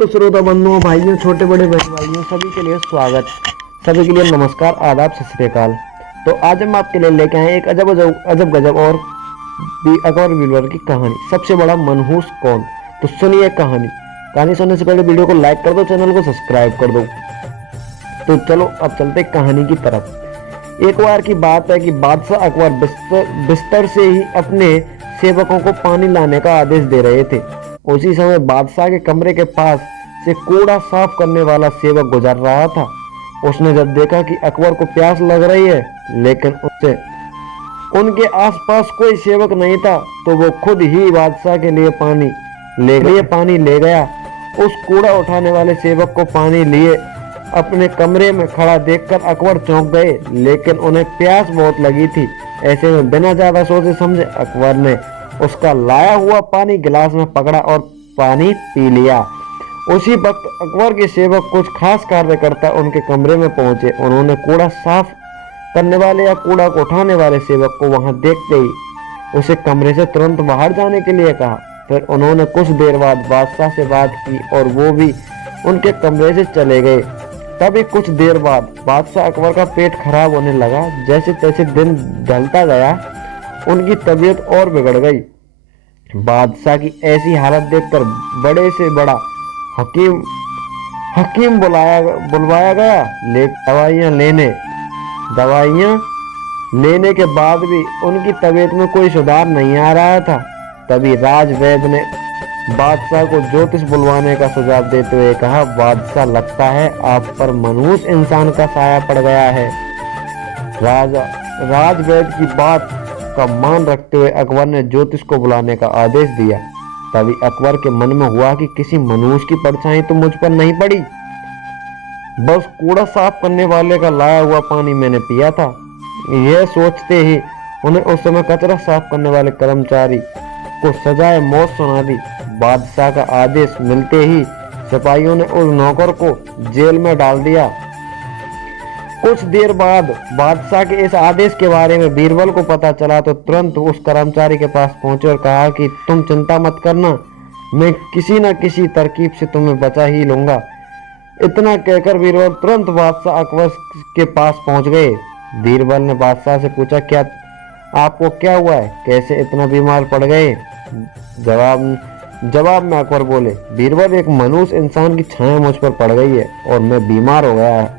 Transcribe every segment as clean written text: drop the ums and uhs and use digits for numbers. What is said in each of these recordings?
तो श्रोता बंधुओं, भाइयों, छोटे बड़े बहन भाइयों, सभी के लिए स्वागत, सभी के लिए नमस्कार, आदाब, सत श्री अकाल। तो आज हम आपके लिए लेके आए एक अजब अजब अजब गजब और अकबर बीरबल की कहानी। सबसे बड़ा मनहूस कौन? तो सुनिए कहानी सुनने से पहले वीडियो को लाइक कर दो, चैनल को सब्सक्राइब कर दो। तो चलो अब चलते कहानी की तरफ। एक बार की बात है कि बादशाह अकबर बिस्तर से ही अपने सेवकों को पानी लाने का आदेश दे रहे थे। उसी समय बादशाह के कमरे के पास से कूड़ा साफ करने वाला सेवक गुजर रहा था। उसने जब देखा कि अकबर को प्यास लग रही है, लेकिन उससे उनके आसपास कोई सेवक नहीं था, तो वो खुद ही बादशाह के लिए पानी ले गया। उस कूड़ा उठाने वाले सेवक को पानी लिए अपने कमरे में खड़ा देखकर अकबर चौंक गए, लेकिन उन्हें प्यास बहुत लगी थी। ऐसे में बिना ज्यादा सोचे समझे अकबर ने उसका लाया हुआ पानी गिलास में पकड़ा और पानी पी लिया। उसी वक्त अकबर के सेवक कुछ खास कार्यकर्ता उनके कमरे में पहुंचे। उन्होंने कूड़ा साफ करने वाले या कूड़ा को उठाने वाले सेवक को वहां देखते ही उसे कमरे से तुरंत बाहर जाने के लिए कहा। फिर उन्होंने कुछ देर बाद बादशाह से बात की और वो भी उनके कमरे से चले गए। तभी कुछ देर बाद बादशाह अकबर का पेट खराब होने लगा। जैसे तैसे दिन ढलता गया, उनकी तबीयत और बिगड़ गई। बादशाह की ऐसी हालत देखकर बड़े से बड़ा हकीम बुलवाया गया। दवाइयां लेने के बाद भी उनकी तबीयत में कोई सुधार नहीं आ रहा था। तभी राजवैद्य ने बादशाह को ज्योतिष बुलवाने का सुझाव देते हुए कहा, बादशाह, लगता है आप पर मनहूस इंसान का साया पड़ गया है। राजवैद्य की बात का मान रखते हुए अकबर ने ज्योतिष को बुलाने का आदेश दिया। तभी अकबर के मन में हुआ कि किसी मनहूस की परछाई तो मुझ पर नहीं पड़ी, बस कूड़ा साफ करने वाले का लाया हुआ पानी मैंने पिया था। यह सोचते ही उन्हें उस समय कचरा साफ करने वाले कर्मचारी को सजाए मौत सुना दी। बादशाह का आदेश मिलते ही सिपाहियों ने उस नौकर को जेल में डाल दिया। कुछ देर बाद बादशाह के इस आदेश के बारे में बीरबल को पता चला, तो तुरंत उस कर्मचारी के पास पहुंचे और कहा कि तुम चिंता मत करना, मैं किसी न किसी तरकीब से तुम्हें बचा ही लूंगा। इतना कहकर बीरबल तुरंत बादशाह अकबर के पास पहुंच गए। बीरबल ने बादशाह से पूछा, क्या आपको क्या हुआ है? कैसे इतना बीमार पड़ गए? जवाब में अकबर बोले, बीरबल, एक मनहूस इंसान की छाया मुझ पर पड़ गई है और मैं बीमार हो गया है।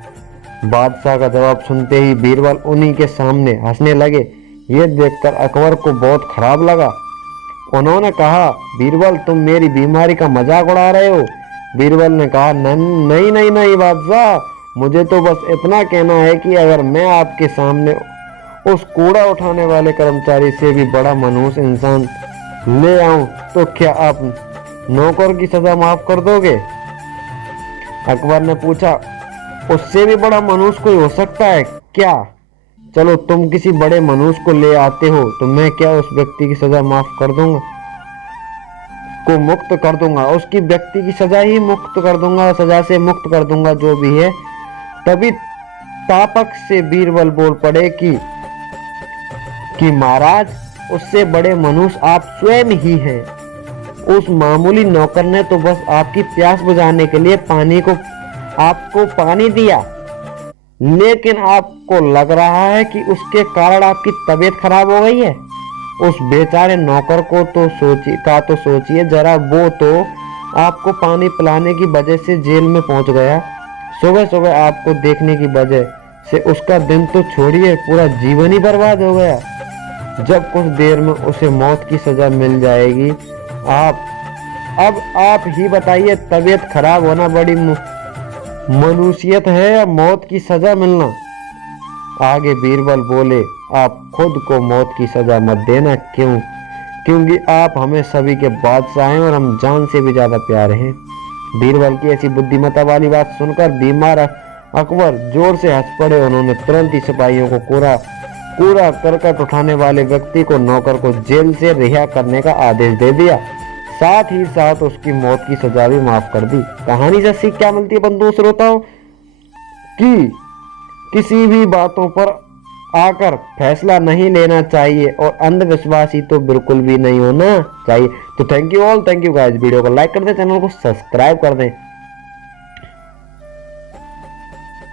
बादशाह का जवाब सुनते ही बीरबल उन्हीं के सामने हंसने लगे। ये देखकर अकबर को बहुत खराब लगा। उन्होंने कहा, बीरबल, तुम मेरी बीमारी का मजाक उड़ा रहे हो। बीरबल ने कहा, नहीं बादशाह, मुझे तो बस इतना कहना है कि अगर मैं आपके सामने उस कूड़ा उठाने वाले कर्मचारी से भी बड़ा मनहूस इंसान ले आऊं, तो क्या आप नौकर की सजा माफ कर दोगे? अकबर ने पूछा, उससे भी बड़ा मनहूस कोई हो सकता है क्या? चलो, तुम किसी बड़े मनहूस को ले आते हो तो मैं क्या उस व्यक्ति की सजा मुक्त कर दूंगा, उसकी व्यक्ति की सजा ही मुक्त कर दूंगा, सजा से मुक्त कर दूंगा, जो भी है। तभी तापक से बीरबल बोल पड़े कि महाराज, उससे बड़े मनहूस आप स्वयं ही हैं। उस मामूली नौकर ने तो बस आपकी प्यास बुझाने के लिए आपको पानी दिया, लेकिन आपको लग रहा है कि उसके कारण आपकी तबीयत खराब हो गई है। उस बेचारे नौकर को तो सोचिए जरा, वो तो आपको पानी पिलाने की वजह से जेल में पहुंच गया। सुबह सुबह आपको देखने की वजह से उसका दिन तो छोड़िए, पूरा जीवन ही बर्बाद हो गया। जब कुछ देर में उसे मौत की सजा मिल जाएगी। अब आप ही बताइए, तबीयत खराब होना बड़ी मनुष्यत है या मौत की सजा मिलना? आगे बीरबल बोले, आप खुद को मौत की सजा मत देना, क्योंकि आप हमें सभी के बादशाह हैं और हम जान से भी ज्यादा प्यारे हैं। बीरबल की ऐसी बुद्धिमत्ता वाली बात सुनकर बीमार अकबर जोर से हंस पड़े। उन्होंने तुरंत ही सिपाहियों को कूड़ा करकट उठाने वाले व्यक्ति को, नौकर को जेल से रिहा करने का आदेश दे दिया। साथ ही साथ उसकी मौत की सजा भी माफ कर दी। कहानी से सीख क्या मिलती है बंधु श्रोताओं? कि किसी भी बातों पर आकर फैसला नहीं लेना चाहिए और अंधविश्वासी तो बिल्कुल भी नहीं होना चाहिए। तो थैंक यू गाइस, वीडियो को लाइक कर दें, चैनल को सब्सक्राइब कर दें।